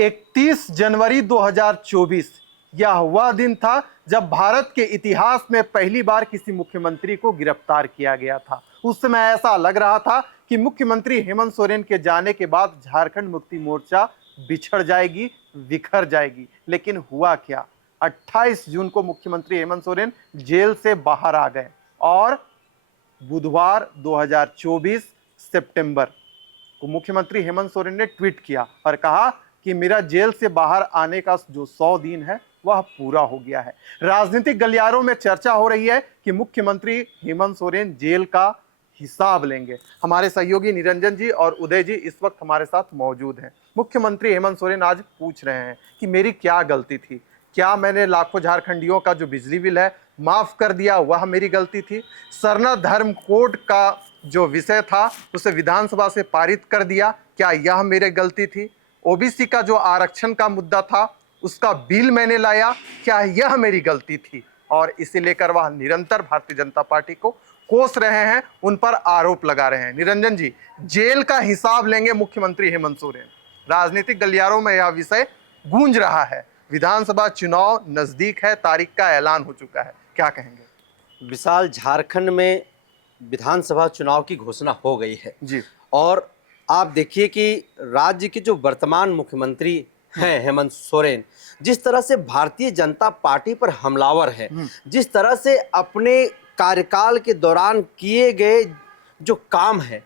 31 जनवरी 2024 यह वह दिन था जब भारत के इतिहास में पहली बार किसी मुख्यमंत्री को गिरफ्तार किया गया था। उस समय ऐसा लग रहा था कि मुख्यमंत्री हेमंत सोरेन के जाने के बाद झारखंड मुक्ति मोर्चा बिछड़ जाएगी, बिखर जाएगी। लेकिन हुआ क्या? 28 जून को मुख्यमंत्री हेमंत सोरेन जेल से बाहर आ गए और बुधवार 2024 सितंबर को मुख्यमंत्री हेमंत सोरेन ने ट्वीट किया और कहा कि मेरा जेल से बाहर आने का जो 100 दिन है वह पूरा हो गया है। राजनीतिक गलियारों में चर्चा हो रही है कि मुख्यमंत्री हेमंत सोरेन जेल का हिसाब लेंगे। हमारे सहयोगी निरंजन जी और उदय जी इस वक्त हमारे साथ मौजूद हैं। मुख्यमंत्री हेमंत सोरेन आज पूछ रहे हैं कि मेरी क्या गलती थी, क्या मैंने लाखों झारखंडियों का जो बिजली बिल है माफ कर दिया, वह मेरी गलती थी? सरना धर्म कोड का जो विषय था उसे विधानसभा से पारित कर दिया, क्या यह मेरी गलती थी? ओबीसी का जो आरक्षण का मुद्दा था उसका बिल मैंने लाया, क्या यह मेरी गलती थी? और इसे लेकर वह निरंतर भारतीय जनता पार्टी को कोस रहे हैं, उन पर आरोप लगा रहे हैं। निरंजन जी, जेल का हिसाब लेंगे मुख्यमंत्री हेमंत सोरेन, राजनीतिक गलियारों में यह विषय गूंज रहा है। विधानसभा चुनाव नजदीक है, तारीख का ऐलान हो चुका है, क्या कहेंगे? विशाल, झारखंड में विधानसभा चुनाव की घोषणा हो गई है जी। और आप देखिए कि राज्य के जो वर्तमान मुख्यमंत्री हैं हेमंत सोरेन, जिस तरह से भारतीय जनता पार्टी पर हमलावर है, जिस तरह से अपने कार्यकाल के दौरान किए गए जो काम है,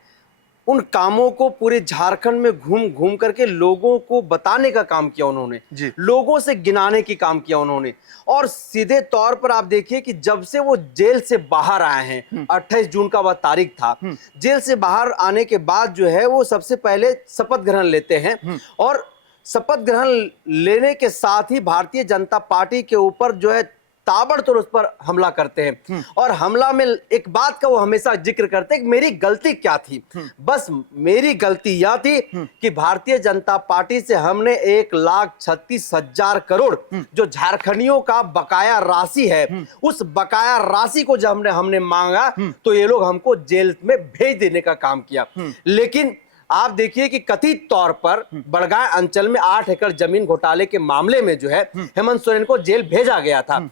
उन कामों को पूरे झारखंड में घूम घूम करके लोगों को बताने का काम किया उन्होंने, लोगों से गिनाने की काम किया उन्होंने। और सीधे तौर पर आप देखिए कि जब से वो जेल से बाहर आए हैं, 28 जून का वह तारीख था, जेल से बाहर आने के बाद जो है वो सबसे पहले शपथ ग्रहण लेते हैं और शपथ ग्रहण लेने के साथ ही भारतीय जनता पार्टी के ऊपर जो है ताबड़तोड़ उस पर हमला करते हैं। और हमला में एक बात का वो हमेशा जिक्र करते हैं कि मेरी गलती क्या थी। बस मेरी गलती यह थी कि भारतीय जनता पार्टी से हमने 1,36,000 करोड़ जो झारखंडियों का बकाया राशि है, उस बकाया राशि को जब हमने मांगा तो ये लोग हमको जेल में भेज देने का काम किया। लेकिन आप देखिए कि कथित तौर पर बड़गांव अंचल में 8 एकड़ जमीन घोटाले के मामले में जो है हेमंत सोरेन को जेल भेजा गया था।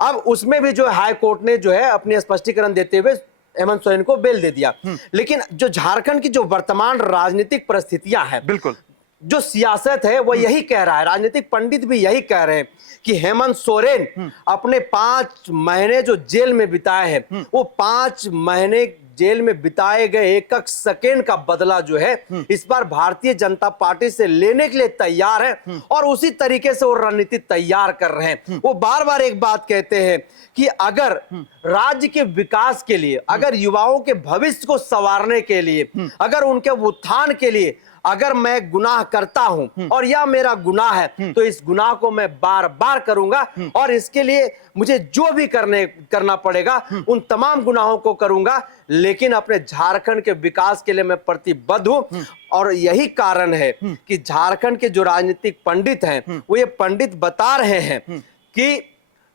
अब उसमें भी जो हाई कोर्ट ने जो है अपनी स्पष्टीकरण देते हुए हेमंत सोरेन को बेल दे दिया। लेकिन जो झारखंड की जो वर्तमान राजनीतिक परिस्थितियां हैं, बिल्कुल जो सियासत है वो यही कह रहा है, राजनीतिक पंडित भी यही कह रहे हैं कि हेमंत सोरेन अपने 5 महीने जो जेल में बिताए हैं, वो 5 महीने जेल में बिताए गए एक एक सेकेंड का बदला जो है इस बार भारतीय जनता पार्टी से लेने के लिए तैयार है और उसी तरीके से वो रणनीति तैयार कर रहे हैं। वो बार बार एक बात कहते हैं कि अगर राज्य के विकास के लिए, अगर युवाओं के भविष्य को संवारने के लिए, अगर उनके उत्थान के लिए अगर मैं गुनाह करता हूं और यह मेरा गुनाह है तो इस गुनाह को मैं बार बार करूंगा और इसके लिए मुझे जो भी करना पड़ेगा उन तमाम गुनाहों को करूंगा, लेकिन अपने झारखंड के विकास के लिए मैं प्रतिबद्ध हूं। और यही कारण है कि झारखंड के जो राजनीतिक पंडित हैं वो ये पंडित बता रहे हैं कि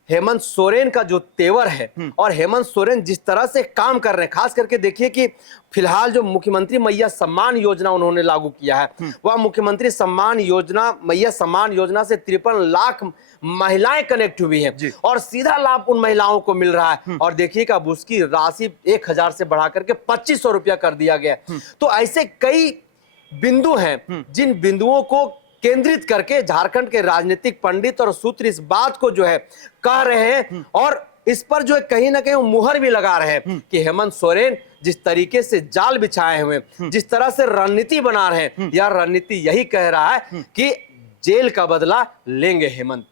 हेमंत सोरेन का जो तेवर है और हेमंत सोरेन जिस तरह से काम कर रहे हैं, खास करके देखिए कि फिलहाल जो मुख्यमंत्री मैया सम्मान योजना उन्होंने लागू किया है, वह मुख्यमंत्री सम्मान योजना, मैया सम्मान योजना से 53 लाख महिलाएं कनेक्ट हुई हैं और सीधा लाभ उन महिलाओं को मिल रहा है। और देखिए कि अब उसकी राशि 1,000 से बढ़ा करके 2,500 रुपया कर दिया गया। तो ऐसे कई बिंदु हैं जिन बिंदुओं को केंद्रित करके झारखंड के राजनीतिक पंडित और सूत्र इस बात को जो है कह रहे हैं और इस पर जो है कहीं ना कहीं मुहर भी लगा रहे हैं कि हेमंत सोरेन जिस तरीके से जाल बिछाए हुए, जिस तरह से रणनीति बना रहे हैं, यह रणनीति यही कह रहा है कि जेल का बदला लेंगे हेमंत।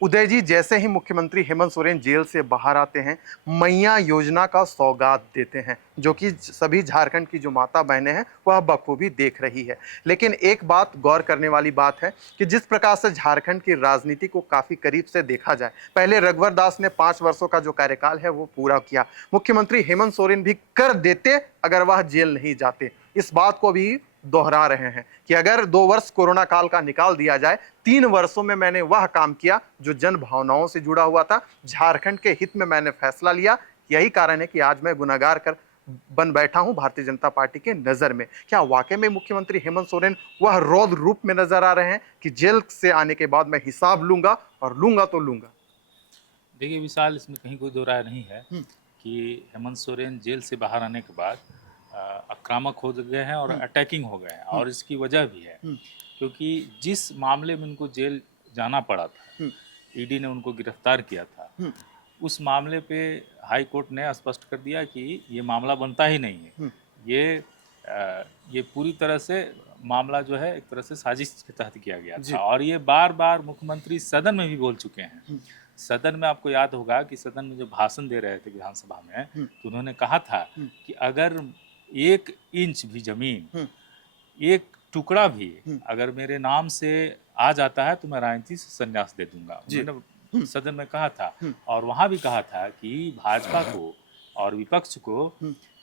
उदय जी, जैसे ही मुख्यमंत्री हेमंत सोरेन जेल से बाहर आते हैं, मैया योजना का सौगात देते हैं, जो कि सभी झारखंड की जो माता बहनें हैं वह बखूबी देख रही है। लेकिन एक बात गौर करने वाली बात है कि जिस प्रकार से झारखंड की राजनीति को काफ़ी करीब से देखा जाए, पहले रघुवर दास ने 5 वर्षों का जो कार्यकाल है वो पूरा किया, मुख्यमंत्री हेमंत सोरेन भी कर देते अगर वह जेल नहीं जाते। इस बात को भी दोहरा रहे हैं कि अगर 2 वर्ष कोरोना काल का निकाल दिया जाए, 3 वर्षों में मैंने वह काम किया जो जन भावनाओं से जुड़ा हुआ था, झारखंड के हित में मैंने फैसला लिया। यही कारण है कि आज मैं गुनाहगार बन बैठा हूं भारतीय जनता पार्टी के नजर में। क्या वाकई में मुख्यमंत्री हेमंत सोरेन वह रौद्र रूप में नजर आ रहे हैं कि जेल से आने के बाद मैं हिसाब लूंगा और लूंगा तो लूंगा? देखिए विशाल, इसमें कहीं कोई दो राय नहीं है हम्म, कि हेमंत सोरेन जेल से बाहर आने के बाद आक्रामक हो गए हैं और अटैकिंग हो गए हैं, और इसकी वजह भी है क्योंकि जिस मामले में उनको जेल जाना पड़ा था, ईडी ने उनको गिरफ्तार किया था, उस मामले पे हाई कोर्ट ने स्पष्ट कर दिया कि ये मामला बनता ही नहीं है। ये पूरी तरह से मामला जो है एक तरह से साजिश के तहत किया गया था, और ये बार बार मुख्यमंत्री सदन में भी बोल चुके हैं। सदन में आपको याद होगा कि सदन में जो भाषण दे रहे थे विधानसभा में, तो उन्होंने कहा था कि अगर 1 इंच भी जमीन, एक टुकड़ा भी अगर मेरे नाम से आ जाता है तो मैं राजनीति से संन्यास दे दूंगा। उन्होंने सदन में कहा था, और वहां भी कहा था कि भाजपा को और विपक्ष को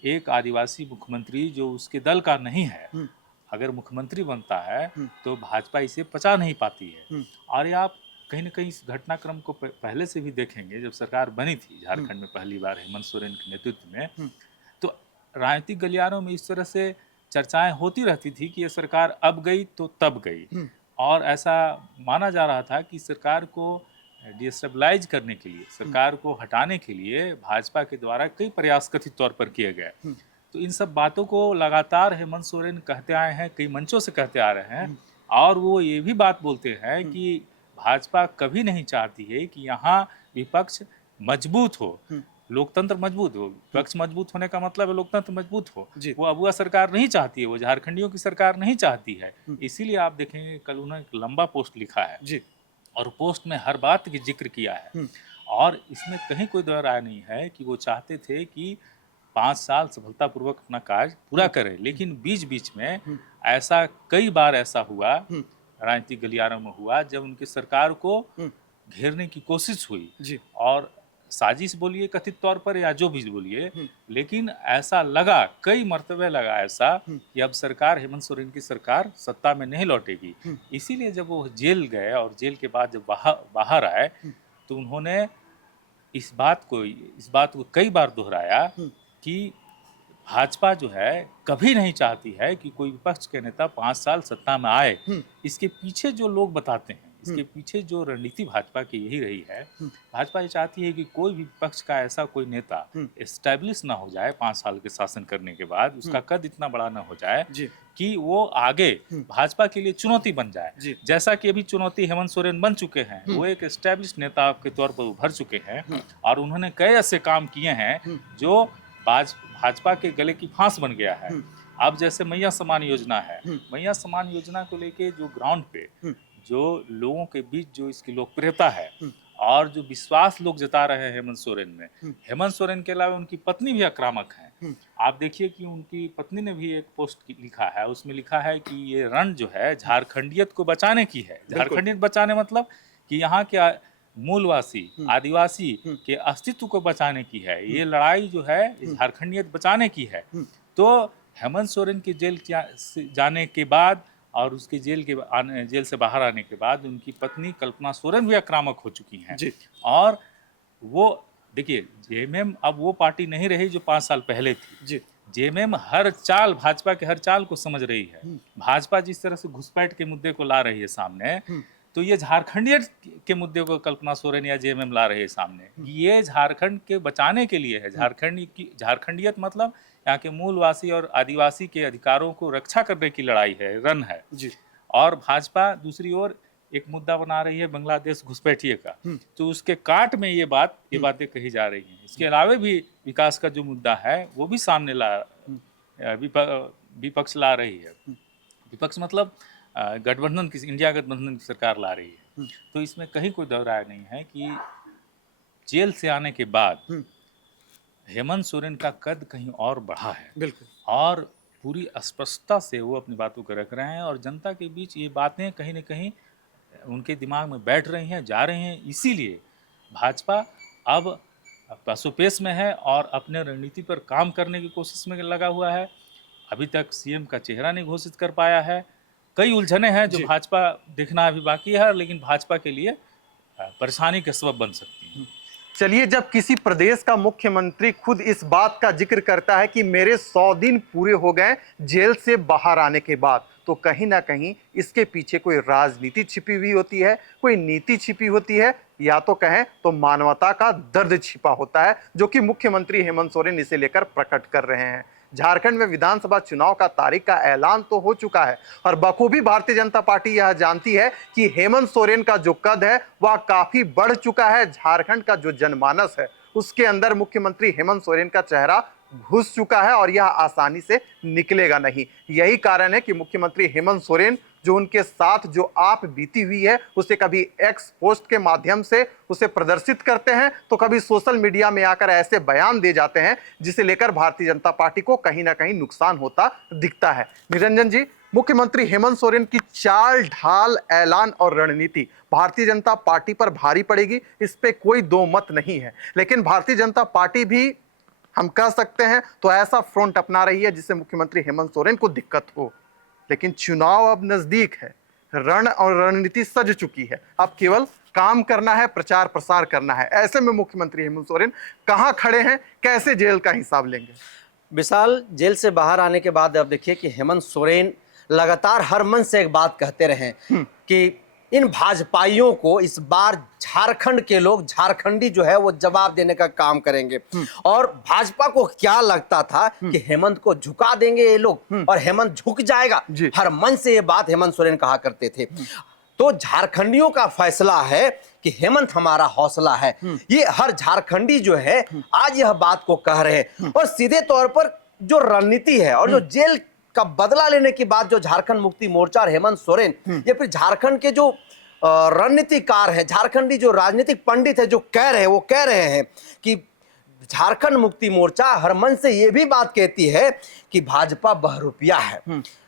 एक आदिवासी मुख्यमंत्री जो उसके दल का नहीं है अगर मुख्यमंत्री बनता है तो भाजपा इसे पचा नहीं पाती है। और ये आप कहीं ना कहीं इस घटनाक्रम को पहले से भी देखेंगे। जब सरकार बनी थी झारखंड में पहली बार हेमंत सोरेन के नेतृत्व में, तो राजनीतिक गलियारों में इस तरह से चर्चाएं होती रहती थी कि ये सरकार अब गई तो तब गई, और ऐसा माना जा रहा था कि सरकार को डिस्टेबलाइज करने के लिए, सरकार को हटाने के लिए भाजपा के द्वारा कई प्रयास कथित तौर पर किए गए। तो इन सब बातों को लगातार हेमंत सोरेन कहते आए हैं, कई मंचों से कहते आ रहे हैं, और वो ये भी बात बोलते हैं कि भाजपा कभी नहीं चाहती है कि यहाँ विपक्ष मजबूत हो, लोकतंत्र मजबूत हो। विपक्ष मजबूत होने का मतलब है लोकतंत्र मजबूत हो। वो अबुआ सरकार नहीं चाहती है, वो झारखंडियों की सरकार नहीं चाहती है। इसीलिए आप देखेंगे कल उन्होंने एक लंबा पोस्ट लिखा है और पोस्ट में हर बात की जिक्र किया है, और इसमें कहीं कोई दो राय नहीं है कि वो चाहते थे कि 5 साल सफलतापूर्वक अपना कार्य पूरा करें। लेकिन बीच बीच में ऐसा कई बार ऐसा हुआ, राजनीतिक गलियारों में हुआ, जब उनकी सरकार को घेरने की कोशिश हुई, और साजिश बोलिए कथित तौर पर या जो भी बोलिए, लेकिन ऐसा लगा, कई मर्तबे लगा ऐसा कि अब सरकार, हेमंत सोरेन की सरकार सत्ता में नहीं लौटेगी। इसीलिए जब वो जेल गए और जेल के बाद जब बाहर आए तो उन्होंने इस बात को कई बार दोहराया कि भाजपा जो है कभी नहीं चाहती है कि कोई विपक्ष के नेता 5 साल सत्ता में आए। इसके पीछे जो लोग बताते हैं, इसके पीछे जो रणनीति भाजपा की यही रही है। भाजपा ये चाहती है कि कोई भी विपक्ष का ऐसा कोई नेता एस्टैब्लिश ना हो जाए 5 साल के शासन करने के बाद, उसका कद इतना बड़ा ना हो जाए कि वो आगे भाजपा के लिए चुनौती बन जाए। जैसा कि अभी चुनौती हेमंत सोरेन बन चुके हैं, वो एक एस्टैब्लिश नेता के तौर पर उभर चुके हैं, और उन्होंने कई ऐसे काम किए हैं जो भाजपा के गले की फांस बन गया है। अब जैसे मैया समान योजना है, मैया समान योजना को लेके जो ग्राउंड पे जो लोगों के बीच जो इसकी लोकप्रियता है और जो विश्वास लोग जता रहे हैं हेमंत सोरेन में, हेमंत सोरेन के अलावा उनकी पत्नी भी आक्रामक है। आप देखिए कि उनकी पत्नी ने भी एक पोस्ट लिखा है, उसमें लिखा है कि ये रण जो है झारखंडियत को बचाने की है। झारखंडियत बचाने मतलब कि यहाँ के मूलवासी आदिवासी के अस्तित्व को बचाने की है। ये लड़ाई जो है झारखंडियत बचाने की है। तो हेमंत सोरेन के जेल जाने के बाद और उसके जेल से बाहर आने के बाद उनकी पत्नी कल्पना सोरेन भी आक्रामक हो चुकी हैं। और वो देखिए, जेएमएम अब वो पार्टी नहीं रही जो 5 साल पहले थी। जेएमएम हर चाल, भाजपा के हर चाल को समझ रही है। भाजपा जिस तरह से घुसपैठ के मुद्दे को ला रही है सामने, तो ये झारखंडियत के मुद्दे को कल्पना सोरेन या जेएमएम ला रहे हैं सामने। ये झारखंड के बचाने के लिए है। झारखंडियत मतलब यहाँ के मूलवासी और आदिवासी के अधिकारों को रक्षा करने की लड़ाई है, रन है। और भाजपा दूसरी ओर एक मुद्दा बना रही है बांग्लादेश घुसपैठिए का, तो उसके काट में ये बातें कही जा रही हैं। इसके अलावा भी विकास का जो मुद्दा है वो भी सामने विपक्ष ला रही है। विपक्ष मतलब गठबंधन की, इंडिया गठबंधन की सरकार ला रही है। तो इसमें कहीं कोई दो राय नहीं है कि जेल से आने के बाद हेमंत सोरेन का कद कहीं और बढ़ा है। बिल्कुल। और पूरी स्पष्टता से वो अपनी बातों को रख रहे हैं, और जनता के बीच ये बातें कहीं न कहीं उनके दिमाग में बैठ रही हैं, जा रही हैं। इसीलिए भाजपा अब पसोपेश में है और अपने रणनीति पर काम करने की कोशिश में लगा हुआ है। अभी तक सीएम का चेहरा नहीं घोषित कर पाया है। कई उलझने हैं जो भाजपा देखना अभी बाकी है, लेकिन भाजपा के लिए परेशानी का सबब बन सकती हैं। चलिए, जब किसी प्रदेश का मुख्यमंत्री खुद इस बात का जिक्र करता है कि मेरे 100 दिन पूरे हो गए जेल से बाहर आने के बाद, तो कहीं ना कहीं इसके पीछे कोई राजनीति छिपी हुई होती है, कोई नीति छिपी होती है, या तो कहें तो मानवता का दर्द छिपा होता है, जो कि मुख्यमंत्री हेमंत सोरेन इसे लेकर प्रकट कर रहे हैं। झारखंड में विधानसभा चुनाव का तारीख का ऐलान तो हो चुका है और बखूबी भारतीय जनता पार्टी यह जानती है कि हेमंत सोरेन का जो कद है वह काफी बढ़ चुका है। झारखंड का जो जनमानस है उसके अंदर मुख्यमंत्री हेमंत सोरेन का चेहरा घुस चुका है और यह आसानी से निकलेगा नहीं। यही कारण है कि मुख्यमंत्री हेमंत सोरेन जो उनके साथ जो आप बीती हुई है उसे कभी एक्स पोस्ट के माध्यम से उसे प्रदर्शित करते हैं, तो कभी सोशल मीडिया में आकर ऐसे बयान दे जाते हैं जिसे लेकर भारतीय जनता पार्टी को कहीं ना कहीं नुकसान होता दिखता है। निरंजन जी, मुख्यमंत्री हेमंत सोरेन की चाल ढाल, ऐलान और रणनीति भारतीय जनता पार्टी पर भारी पड़ेगी, इस पे कोई दो मत नहीं है। लेकिन भारतीय जनता पार्टी भी, हम कह सकते हैं, तो ऐसा फ्रंट अपना रही है जिससे मुख्यमंत्री हेमंत सोरेन को दिक्कत हो। लेकिन चुनाव अब नजदीक है, रण और रणनीति सज चुकी है, अब केवल काम करना है, प्रचार प्रसार करना है। ऐसे में मुख्यमंत्री हेमंत सोरेन कहां खड़े हैं, कैसे जेल का हिसाब लेंगे? विशाल, जेल से बाहर आने के बाद अब देखिए कि हेमंत सोरेन लगातार हर मन से एक बात कहते रहे कि इन भाजपाइयों को इस बार झारखंड के लोग, झारखंडी जो है वो जवाब देने का काम करेंगे। और भाजपा को क्या लगता था कि हेमंत को झुका देंगे ये लोग और हेमंत झुक जाएगा, हर मन से ये बात हेमंत सोरेन कहा करते थे। तो झारखंडियों का फैसला है कि हेमंत हमारा हौसला है, ये हर झारखंडी जो है आज यह बात को कह रहे हैं। और सीधे तौर पर जो रणनीति है और जो जेल का बदला लेने की बात जो झारखंड मुक्ति मोर्चा और हेमंत सोरेन या फिर झारखंड के जो रणनीतिकार है, झारखंडी जो राजनीतिक पंडित है, जो कह रहे हैं, वो कह रहे हैं कि झारखंड मुक्ति मोर्चा हर मन से ये भी बात कहती है कि भाजपा बहरूपिया है,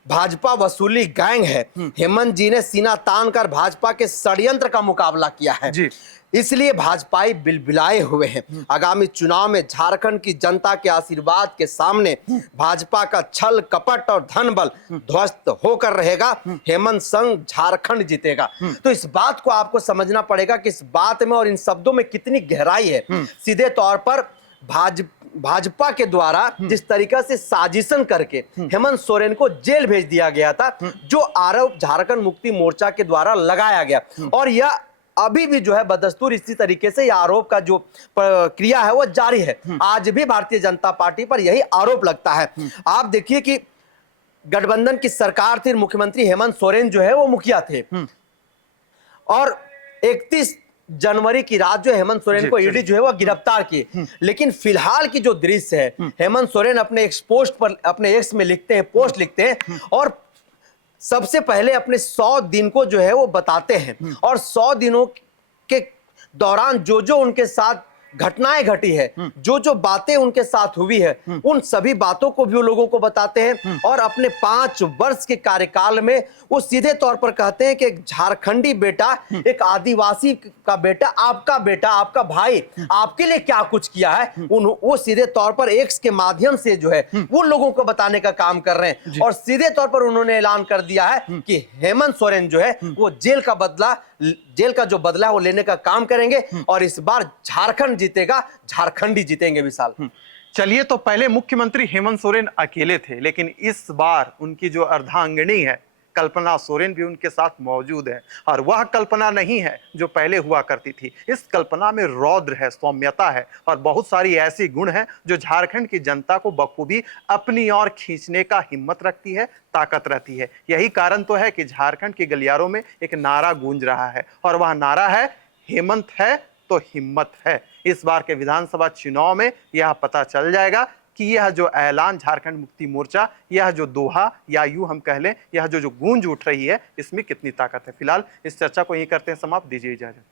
भाजपा वसूली गैंग है। हेमंत जी ने सीना तान कर भाजपा के षड्यंत्र का मुकाबला किया है जी। इसलिए भाजपाई बिलबिलाए हुए हैं। आगामी चुनाव में झारखंड की जनता के आशीर्वाद के सामने भाजपा का छल कपट और धन बल ध्वस्त होकर रहेगा। हेमंत संग झारखंड जीतेगा। तो इस बात को आपको समझना पड़ेगा कि इस बात में और इन शब्दों में कितनी गहराई है। सीधे तौर पर भाजपा के द्वारा जिस तरीका से साजिशन करके हेमंत सोरेन को जेल भेज दिया गया था, जो आरोप झारखंड मुक्ति मोर्चा के द्वारा लगाया गया, और यह अभी भी जो है बदस्तूर इसी तरीके से यह आरोप का जो प्रक्रिया है वो जारी है। आज भी भारतीय जनता पार्टी पर यही आरोप लगता है। आप देखिए कि गठबंधन की सरकार थी, मुख्यमंत्री हेमंत सोरेन जो है वो मुखिया थे, और 31 जनवरी की रात जो हेमंत सोरेन को ईडी जो है वो गिरफ्तार किए। लेकिन फिलहाल की जो दृश्य है, हेमंत सोरेन अपने एक्स पोस्ट पर, अपने एक्स में लिखते हैं, पोस्ट लिखते हैं और सबसे पहले अपने 100 दिन को जो है वो बताते हैं, और 100 दिनों के दौरान जो जो उनके साथ घटनाएं घटी है, जो जो बातें उनके साथ हुई है, उन सभी बातों को भी वो लोगों को बताते हैं। और अपने 5 वर्ष के कार्यकाल में वो सीधे तौर पर कहते हैं कि एक झारखंडी बेटा, एक आदिवासी का बेटा, आपका भाई आपके लिए क्या कुछ किया है, वो सीधे तौर पर एक्स के माध्यम से जो है वो लोगों को बताने का काम कर रहे हैं। और सीधे तौर पर उन्होंने ऐलान कर दिया है कि हेमंत सोरेन जो है वो जेल का जो बदला है वो लेने का काम करेंगे, और इस बार झारखंड जीतेगा, झारखंडी जीतेंगे। विशाल, चलिए, तो पहले मुख्यमंत्री हेमंत सोरेन अकेले थे, लेकिन इस बार उनकी जो अर्धांगिनी है कल्पना सोरेन भी उनके साथ मौजूद है, और वह कल्पना नहीं है जो पहले हुआ करती थी। इस कल्पना में रौद्र है, सौम्यता है, और बहुत सारी ऐसी गुण हैं जो झारखंड की जनता को बखूबी अपनी ओर खींचने का हिम्मत रखती है, ताकत रहती है। यही कारण तो है कि झारखंड के गलियारों में एक नारा गूंज रहा है, और वह नारा है, हेमंत है तो हिम्मत है। इस बार के विधानसभा चुनाव में यह पता चल जाएगा कि यह जो ऐलान झारखंड मुक्ति मोर्चा, यह जो दोहा, या यूं हम कह लें यह जो गूंज उठ रही है, इसमें कितनी ताकत है। फिलहाल इस चर्चा को यहीं करते हैं समाप्त। दीजिए इजाजत।